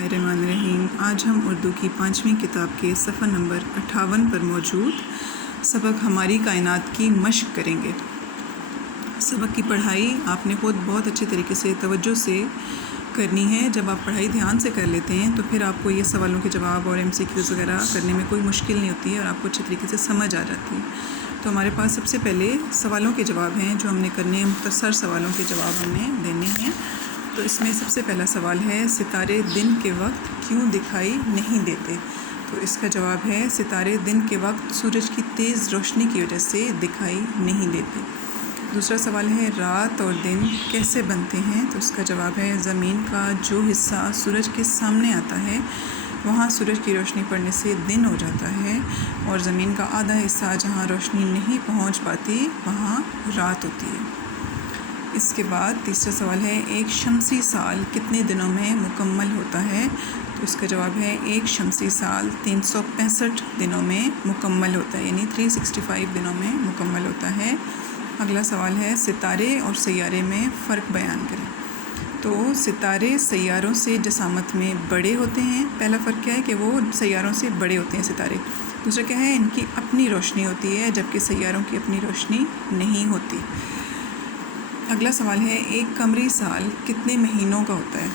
बिस्मिल्लाहिर्रहमानिर्रहीम। आज हम उर्दू की 5वीं किताब के सफ़ा नंबर 58 पर मौजूद सबक हमारी कायनात की मशक करेंगे। सबक की पढ़ाई आपने ख़ुद बहुत अच्छी तरीके से तवज्जो से करनी है। जब आप पढ़ाई ध्यान से कर लेते हैं तो फिर आपको ये सवालों के जवाब और MCQs वगैरह करने में कोई मुश्किल नहीं होती है और आपको अच्छी तरीके से समझ आ जाती है। तो हमारे पास सबसे पहले सवालों के जवाब हैं जो हमने करने हैं। मुख्तसर सवालों के जवाब हमने देने हैं। तो इसमें सबसे पहला सवाल है, सितारे दिन के वक्त क्यों दिखाई नहीं देते? तो इसका जवाब है, सितारे दिन के वक्त सूरज की तेज़ रोशनी की वजह से दिखाई नहीं देते। दूसरा सवाल है, रात और दिन कैसे बनते हैं? तो इसका जवाब है, ज़मीन का जो हिस्सा सूरज के सामने आता है वहाँ सूरज की रोशनी पड़ने से दिन हो जाता है और ज़मीन का आधा हिस्सा जहाँ रोशनी नहीं पहुँच पाती वहाँ रात होती है। इसके बाद तीसरा सवाल है, एक शमसी साल कितने दिनों में मुकम्मल होता है? तो इसका जवाब है, एक शमसी साल 365 दिनों में मुकम्मल होता है, यानी 365 दिनों में मुकम्मल होता है। अगला सवाल है, सितारे और सैयारे में फ़र्क बयान करें। तो सितारे सैयारों से जसामत में बड़े होते हैं। पहला फ़र्क क्या है कि वो सैयारों से बड़े होते हैं सितारे। दूसरा क्या है, इनकी अपनी रोशनी होती है जबकि सैयारों की अपनी रोशनी नहीं होती। अगला सवाल है, एक कमरी साल कितने महीनों का होता है?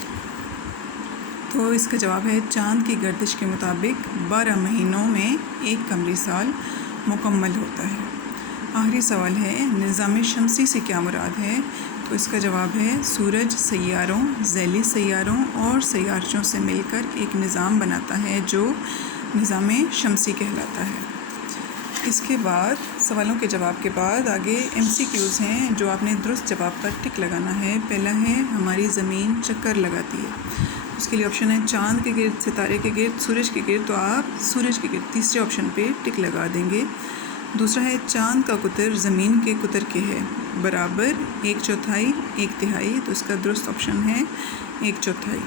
तो इसका जवाब है, चाँद की गर्दिश के मुताबिक 12 महीनों में एक कमरी साल मुकम्मल होता है। आखिरी सवाल है, निज़ाम शमसी से क्या मुराद है? तो इसका जवाब है, सूरज सैयारों, ज़ैली सैयारों और सैयारचों से मिलकर एक निज़ाम बनाता है जो निज़ाम शमसी कहलाता है। इसके बाद सवालों के जवाब के बाद आगे MCQs हैं जो आपने दुरुस्त जवाब पर टिक लगाना है। पहला है, हमारी ज़मीन चक्कर लगाती है। उसके लिए ऑप्शन है, चाँद के गिर्द, सितारे के गिर्द, सूरज के गिर्द। तो आप सूरज के गिर्द तीसरे ऑप्शन पे टिक लगा देंगे। दूसरा है, चाँद का कुतर ज़मीन के कुतर के है बराबर 1/4 1/3। तो इसका दुरुस्त ऑप्शन है 1/4।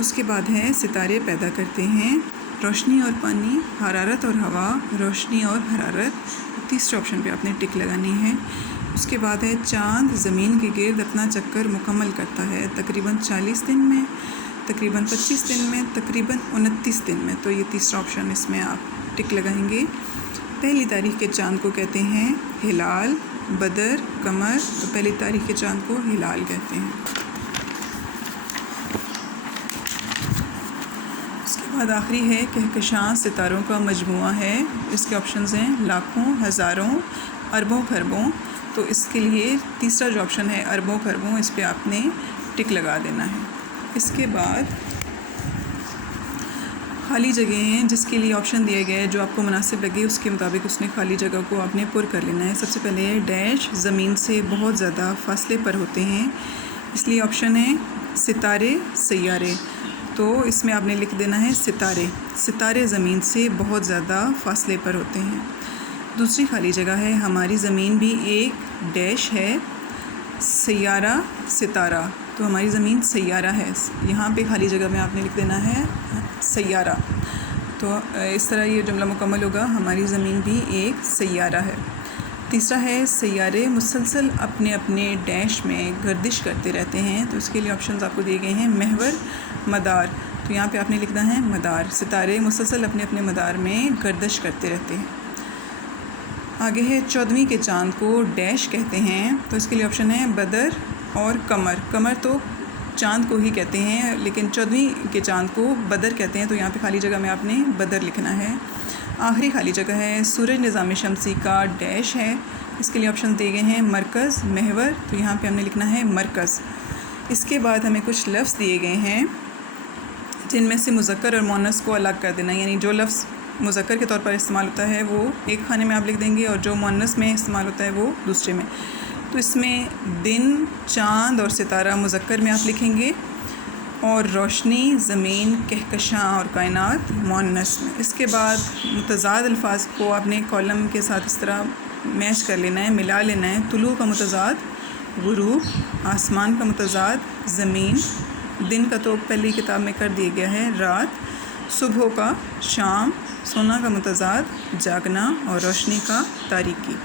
उसके बाद है, सितारे पैदा करते हैं रोशनी और पानी, हरारत और हवा, रोशनी और हरारत। तीसरे ऑप्शन पे आपने टिक लगानी है। उसके बाद है, चाँद ज़मीन के गिर्द अपना चक्कर मुकम्मल करता है तकरीबन 40 दिन में, तकरीबन 25 दिन में, तकरीबन 29 दिन में। तो ये तीसरा ऑप्शन, इसमें आप टिक लगाएंगे। पहली तारीख के चाँद को कहते हैं हिलाल, बदर, कमर। तो पहली तारीख के चाँद को हिलाल कहते हैं। बाद आखिरी है, कहकशां सितारों का मजमुआ है। इसके ऑप्शंस हैं लाखों, हज़ारों, अरबों, खरबों। तो इसके लिए तीसरा जो ऑप्शन है अरबों खरबों, इस पे आपने टिक लगा देना है। इसके बाद खाली जगह हैं जिसके लिए ऑप्शन दिए गए जो आपको मुनासिब लगे उसके मुताबिक उसने खाली जगह को आपने पुर कर लेना है। सबसे पहले है, डैश ज़मीन से बहुत ज़्यादा फासले पर होते हैं, इसलिए ऑप्शन है सितारे, सैयारे। तो इसमें आपने लिख देना है सितारे। सितारे ज़मीन से बहुत ज़्यादा फासले पर होते हैं। दूसरी खाली जगह है, हमारी ज़मीन भी एक डैश है, सैयारा, सितारा। तो हमारी ज़मीन सैयारा है, यहाँ पे खाली जगह में आपने लिख देना है सैयारा। तो इस तरह ये जुमला मुकम्मल होगा, हमारी ज़मीन भी एक सैयारा है। तीसरा है, सैयारे मुसलसल अपने अपने डैश में गर्दिश करते रहते हैं। तो इसके लिए ऑप्शंस आपको दिए गए हैं महवर, मदार। तो यहाँ पे आपने लिखना है मदार। सितारे मुसलसल अपने अपने मदार में गर्दिश करते रहते हैं। आगे है, 14वीं के चाँद को डैश कहते हैं। तो इसके लिए ऑप्शन है बदर और कमर। कमर तो चाँद को ही कहते हैं लेकिन 14वीं के चाँद को बदर कहते हैं। तो यहाँ पे खाली जगह में आपने बदर लिखना है। आखिरी खाली जगह है, सूरज निज़ाम शमसी का डैश है। इसके लिए ऑप्शन दिए गए हैं मरकज़, महवर। तो यहाँ पे हमने लिखना है मरकज़। इसके बाद हमें कुछ लफ्ज़ दिए गए हैं जिनमें से मुज़क्कर और मुअन्नस को अलग कर देना, यानी जो लफ्ज़ मुज़क्कर के तौर पर इस्तेमाल होता है वो एक खाने में आप लिख देंगे और जो मुअन्नस में इस्तेमाल होता है वो दूसरे में। तो इसमें दिन, चाँद और सितारा मुज़क्कर में आप लिखेंगे और रोशनी, ज़मीन, कहकशां और कायनात मुअन्नस में। इसके बाद मुतज़ाद अल्फाज को आपने कॉलम के साथ इस तरह मैच कर लेना है, मिला लेना है। तुलू का मुतज़ाद गुरूब, आसमान का मुतज़ाद ज़मीन, दिन का तो पहली किताब में कर दिया गया है रात, सुबह का शाम, सोना का मुतज़ाद जागना और रोशनी का तारीकी।